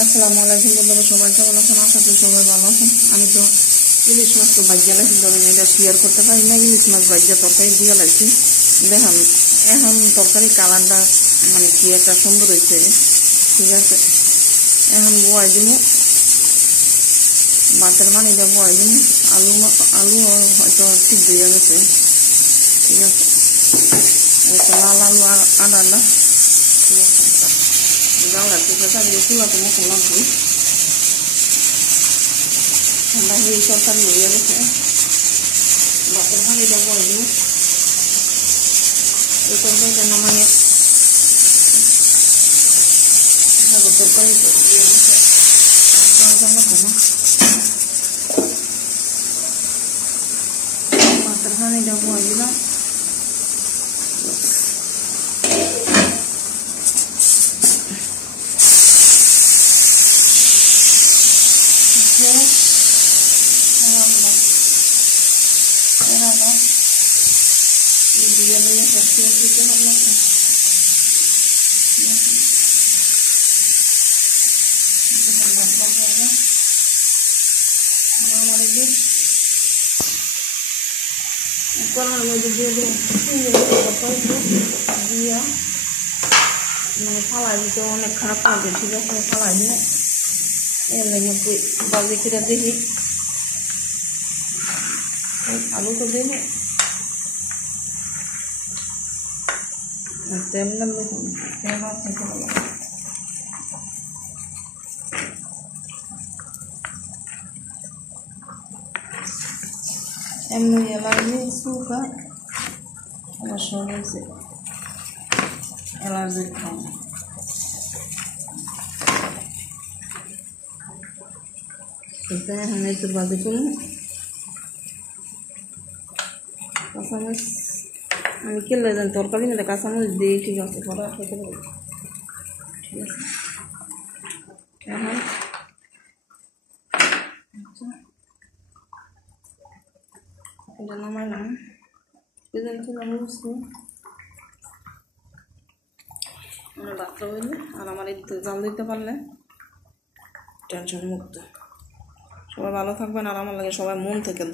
আসসালামু আলাইকুম বন্ধুরা, সবাই কেমন আছেন? আশা করি সবাই ভালো আছেন। আমি তো ইলিশ মাছ তো ভাজ্যা লাগছি, তবে এটা শেয়ার করতে পারি না। ইলিশ মাছ ভাজ্যা তরকারি দিয়ে লাগছি। দেখেন এখন তরকারি কালারটা মানে কি একটা সুন্দর হয়েছে। ঠিক আছে, এখন বয় দিব ভাতের পানিটা বয় দিব। আলু হয়তো সিদ্ধ হয়ে গেছে। ঠিক আছে, লাল আলু আদাটা ঠিক আছে, গাওয়ার থেকে চালিয়ে চুলাতে মতো লাগবে। ঠান্ডা হয়ে তরকারি হয়ে গেছে, ভাতের পানিটা বয় দিব। এই তরকারিটা নামাইয়ে তরকারি দিয়ে গেছে ভাতের পানিটা বয় দিলাম। দিয়ে দিয়ে সবচেয়ে দিতে হবে করার মধ্যে দিয়ে দিয়ে মানে ফালাই দিতে অনেক খারাপ লাগে। ঠিক আছে, ফালাই দিয়ে এর লেগে বাজি করে দেখি আলু তো দেব তেল না দেখুন তেল আছে এমনি এলার্জি সুকা আমার সব হয়েছে এলার্জির খাওয়া। এটা এখন একটু বাজি করুন। কাঁচামরিচ আমি কেলে দেন তরকারি মধ্যে কাঁচামরিচ দিই। ঠিক আছে, পরে খেতে পারি। ঠিক আছে, এখন এটা নামাইলাম। আমার বাচ্চা হইলে আর আমার এই জাল দিতে পারলে টেনশন মুক্ত। সবাই ভালো থাকবেন আর আমার লাগে সবাই মন থেকে